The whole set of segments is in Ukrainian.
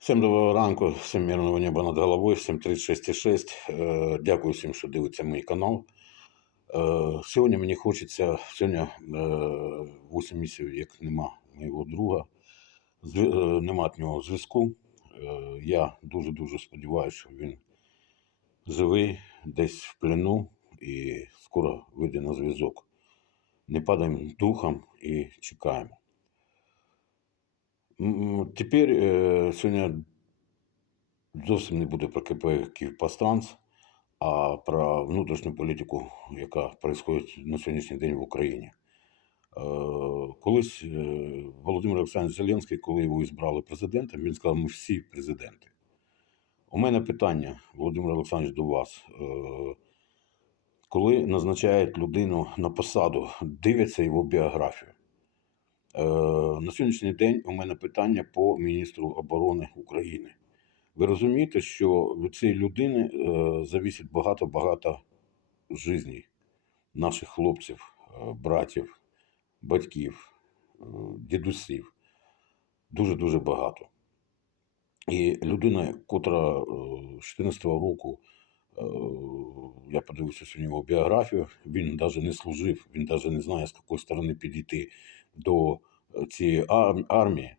Всім доброго ранку, всім мирного неба над головою, всім 36,6. Е, Дякую всім, що дивиться мій канал. Е, Сьогодні мені хочеться, сьогодні е, 8 місяців, як нема моєго друга, е, нема від нього зв'язку. Я дуже-дуже сподіваюся, що він живий, десь в плену і скоро вийде на зв'язок. Не падаємо духом і чекаємо. Тепер е, сьогодні зовсім не буде про КП Київпастранс, а про внутрішню політику, яка відбувається на сьогоднішній день в Україні. Е, Колись е, Володимир Олександрович Зеленський, коли його збрали президентом, він сказав, ми всі президенти. У мене питання, Володимир Олександрович, до вас. Коли назначають людину на посаду, дивляться його біографію. Е, На сьогоднішній день у мене питання по міністру оборони України. Ви розумієте, що від цієї людини е, зависить багато-багато життів наших хлопців, е, братів, батьків, дідусів. Дуже-дуже багато. І людина, котра з 14-го року, я подивився сьогодні його біографію, він навіть не служив, він навіть не знає, з якої сторони підійти до е, цієї армії. Е,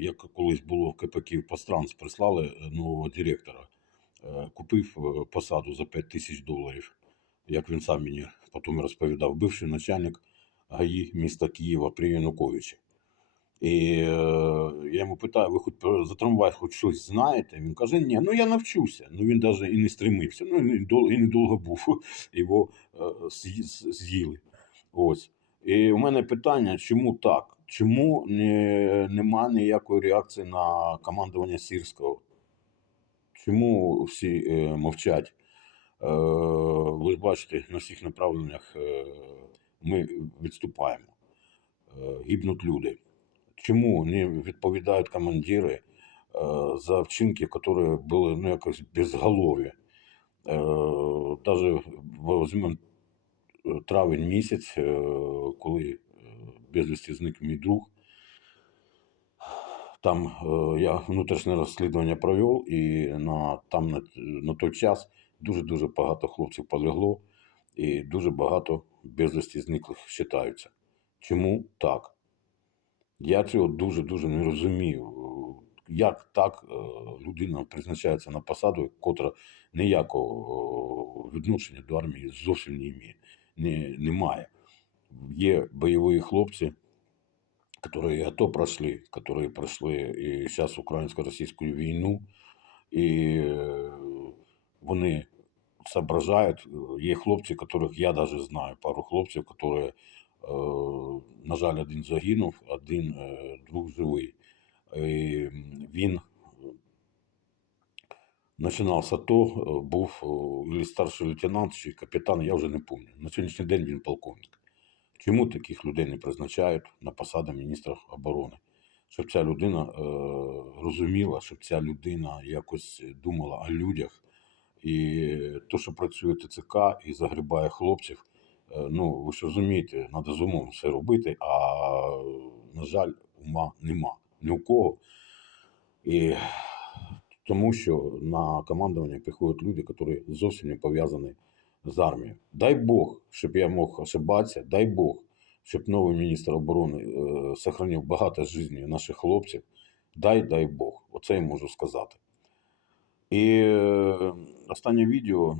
Як колись було в КП Київпастранс, прислали е, нового директора, Е, купив е, посаду за 5 тисяч доларів, як він сам мені потім розповідав, бивший начальник ГАІ міста Києва при Януковичі. І е, я йому питаю, ви хоч за трамвай хоч щось знаєте? Він каже, ні, ну я навчуся. Ну він навіть і не стремився. Ну і недовго був. Його е, з'їли. Ось. І у мене питання, чому так? Чому не, нема ніякої реакції на командування Сірського? Чому всі е, мовчать? Е, ви ж бачите, на всіх направленнях е, ми відступаємо, е, гибнуть люди. Чому не відповідають командири е, за вчинки, які були ну, якось безголові? Е, Даже візьмемо е, травень місяць, е, коли е, безвісті зник мій друг. Там е, я внутрішнє розслідування провів, і на, там на, на той час дуже-дуже багато хлопців полегло, і дуже багато безвісті зниклих вважаються. Чому так? Я цього дуже-дуже не розумію. Як так е, людина призначається на посаду, котра ніякого е, відношення до армії зовсім не має. Не, немає. Є бойові хлопці, которые АТО прошли, которые прошли і зараз українсько-російську війну, і е, вони соображають. Є хлопці, яких я навіть знаю, пару хлопців, які, на жаль, один загинув, один е, друг живий. І він починав з АТО, е, був е, или старший лейтенант, чи капітан, я вже не пам'ятаю. На сьогоднішній день він полковник. Чому таких людей не призначають на посади міністра оборони? Щоб ця людина е, розуміла, щоб ця людина якось думала о людях. І то, що працює ТЦК і загрібає хлопців, е, ну ви ж розумієте, треба з умом все робити, а на жаль, ума нема ні у кого. І тому що на командування приходять люди, які зовсім не пов'язані з армією. Дай Бог, щоб я мог ошибатися, дай Бог, щоб новий міністр оборони е, сохранив багато життів наших хлопців. Дай, дай Бог. Оце я можу сказати. І е, останнє відео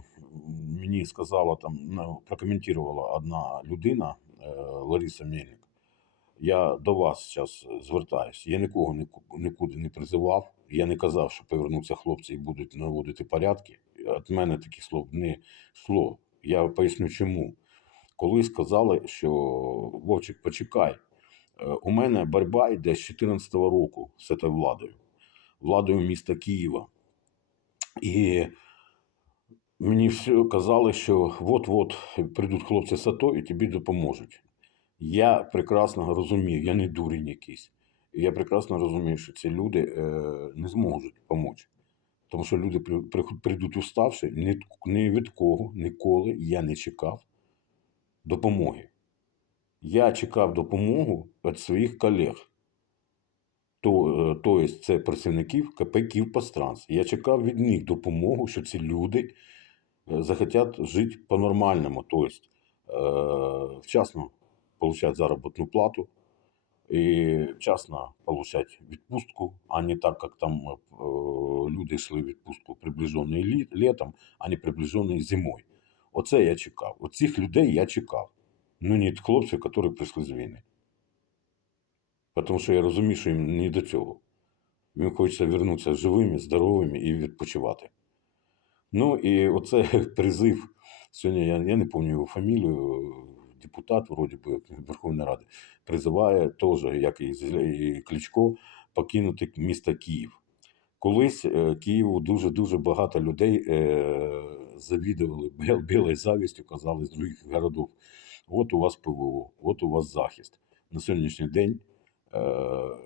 мені сказала там, ну, прокоментувала одна людина, е, Лариса Мельник. Я до вас зараз звертаюсь. Я нікого нікуди не призивав. Я не казав, що повернуться хлопці і будуть наводити порядки. Від мене таких слов не йшло. Я поясню чому. Коли сказали, що Вовчик, почекай, е, у мене боротьба йде з 2014 року з цією владою, владою міста Києва. І мені все казали, що от-от прийдуть хлопці з АТО і тобі допоможуть. Я прекрасно розумію, я не дурень якийсь. Я прекрасно розумію, що ці люди е, не зможуть допомогти. Тому що люди при- при- прийдуть уставши, ні, ні від кого ніколи я не чекав допомоги. Я чекав допомогу від своїх колег. То, е, то це працівників КП «Київпастранс». Я чекав від них допомогу, що ці люди е, захотять жити по-нормальному, то есть е, вчасно получать заробітну плату і вчасно получать відпустку, а не так, як там е, люди йшли в відпустку приближені лі- літом, а не приближені зимою. Оце я чекав. Оцих людей я чекав. Ну, не хлопців, які прийшли з війни. Тому що я розумію, що їм не до цього. Їм хочеться вернутися живими, здоровими і відпочивати. Ну і оце призив. Сьогодні я, я не пам'ятаю його фамілію, депутат, вроді би, Верховної Ради, призиває теж, як і Кличко, покинути місто Київ. Колись е, Києву дуже-дуже багато людей е, завідували білою завістю, казали з других городів. От у вас ПВО, от у вас захист. На сьогоднішній день, е,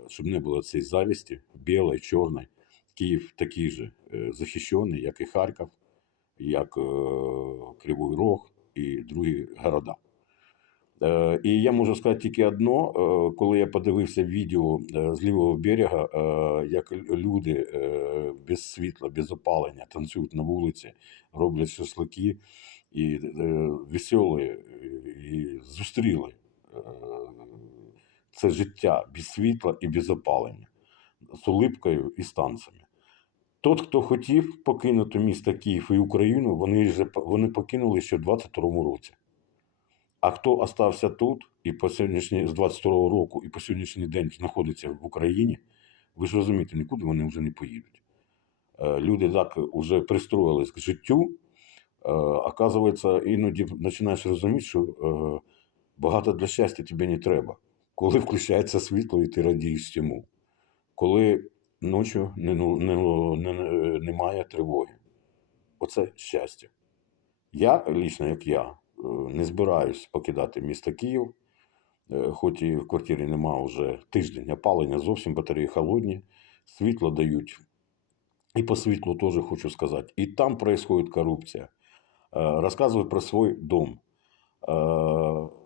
щоб не було цієї завісті, білої, чорної, Київ такий же е, захищений, як і Харків, як е, Кривий Рог і другі города. Е, І я можу сказати тільки одно, коли я подивився відео з лівого берега, як люди без світла, без опалення танцюють на вулиці, роблять шашлики і веселі, і зустріли це життя без світла і без опалення, з улипкою і з танцями. Тот, хто хотів покинути місто Київ і Україну, вони, вони покинули ще в 22-му році. А хто остався тут і по сьогоднішній, з 22-го року і по сьогоднішній день знаходиться в Україні, ви ж розумієте, нікуди вони вже не поїдуть. Е, Люди так вже пристроїлись к життю. Е, Оказується, іноді починаєш розуміти, що е, багато для щастя тобі не треба. Коли включається світло і ти радієш цьому. Коли ночі не, ну- не, не, не, немає тривоги. Оце щастя. Я лічно, як я, е, не збираюсь покидати місто Київ, Е, хоч і в квартирі нема вже тиждень опалення, зовсім батареї холодні, світло дають. І по світлу теж хочу сказати. І там происходит корупція. Е, Розказую про свій дом.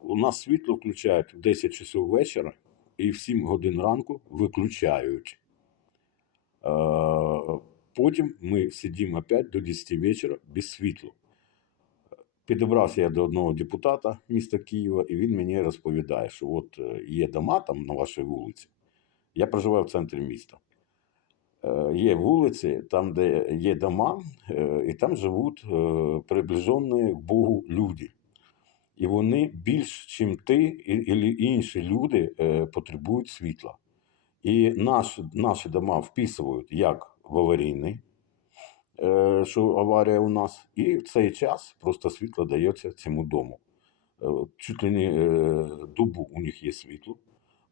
У нас світло включають в 10 часов вечора і в 7 годин ранку виключають. Потім ми сидимо опять до 10 вечора без світла. Підібрався я до одного депутата міста Києва, і він мені розповідає, що от е, є дома там на вашій вулиці. Я проживаю в центрі міста. Е, Є вулиці, там, де є дома, е, і там живуть приближені Богу люди. І вони більш, ніж ти і, інші люди, потребують світла. І наші, наші дома вписують як в аварійний, е, що аварія у нас, і в цей час просто світло дається цьому дому. Е, Чуть ли не е, добу у них є світло,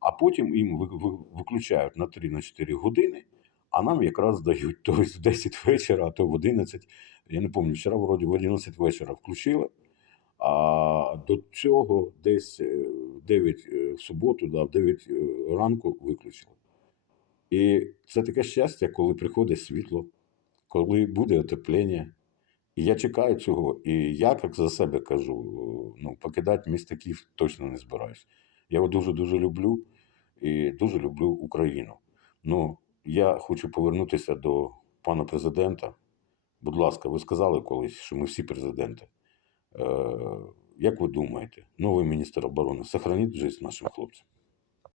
а потім їм ви- ви- виключають на 3-4 години, а нам якраз дають тобто в 10 вечора, а то в 11. Я не пам'ятаю, вчора вроді в 11 вечора включили. А до цього десь в 9 е, в суботу, да, в 9 е, ранку виключили. І це таке щастя, коли приходить світло, коли буде отеплення. І я чекаю цього. І я, як за себе кажу, ну, покидати місто Київ точно не збираюсь. Я його дуже-дуже люблю і дуже люблю Україну. Ну, я хочу повернутися до пана президента. Будь ласка, ви сказали колись, що ми всі президенти. Е, як ви думаєте, новий міністр оборони сохранить життя нашим хлопцям?